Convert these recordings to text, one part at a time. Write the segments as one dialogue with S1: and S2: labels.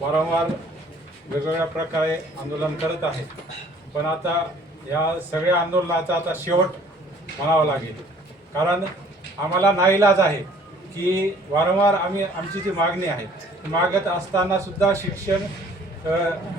S1: वारंवार वेगवेगळ्या प्रकारे आंदोलन करत आहे. पण आता या सगळ्या आंदोलनाचा आता शेवट म्हणावा लागेल. कारण आम्हाला नाईलाज आहे की वारंवार आम्ही आमची जी मागणी आहे मागत असताना सुद्धा शिक्षण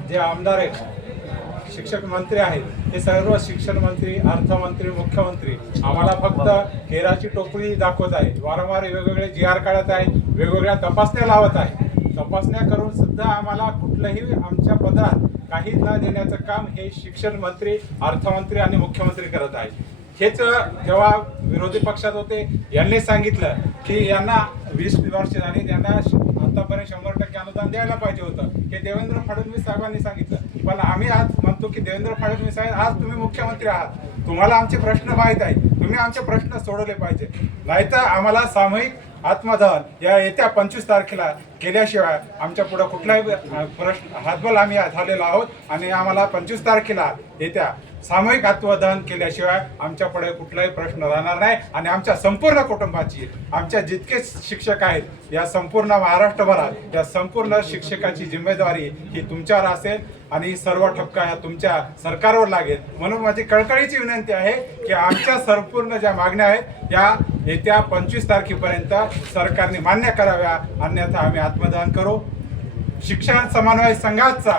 S1: जे आमदार आहेत शिक्षक मंत्री आहेत ते सर्व शिक्षण मंत्री अर्थमंत्री मुख्यमंत्री आम्हाला फक्त केराची टोपली दाखवत आहे वारंवार वेगवेगळे जी आर काढत आहेत वेगवेगळ्या तपासण्या लावत आहे तपासण्या करून सुद्धा आम्हाला कुठलंही आमच्या पदात काही न देण्याचं काम हे शिक्षण मंत्री अर्थमंत्री आणि मुख्यमंत्री करत आहे हेच जेव्हा विरोधी पक्षात होते यांनी सांगितलं की यांना वीस वर्ष आणि त्यांना आतापर्यंत शंभर टक्के अनुदान द्यायला पाहिजे होतं. हे देवेंद्र फडणवीस साहेबांनी सांगितलं. पण आम्ही आज म्हणतो की देवेंद्र फडणवीस साहेब आज तुम्ही मुख्यमंत्री आहात. तुम्हाला आमचे प्रश्न माहीत आहेत. तुम्ही आमचे प्रश्न सोडवले पाहिजे. नाहीतर आम्हाला सामूहिक आत्मदहन या येत्या पंचवीस तारखेला केल्याशिवाय आमच्या पुढे कुठलाही प्रश्न हातबल आम्ही झालेलो आहोत. आणि आम्हाला पंचवीस तारखेला येत्या सामूहिक आत्मदहन केल्याशिवाय आमच्या पुढे कुठलाही प्रश्न राहणार नाही. आणि आमच्या संपूर्ण कुटुंबाची आमच्या जितके शिक्षक आहेत या संपूर्ण महाराष्ट्रभरात या संपूर्ण शिक्षकाची जिम्मेदारी ही तुमच्यावर असेल. आणि सर्व ठपका ह्या तुमच्या सरकारवर लागेल. म्हणून माझी कळकळीची विनंती आहे की आमच्या संपूर्ण ज्या मागण्या आहेत या येत्या पंचवीस तारखेपर्यंत सरकारने मान्य कराव्या अन्यथा आम्ही आत्मदान करू. शिक्षण समन्वय संघाचा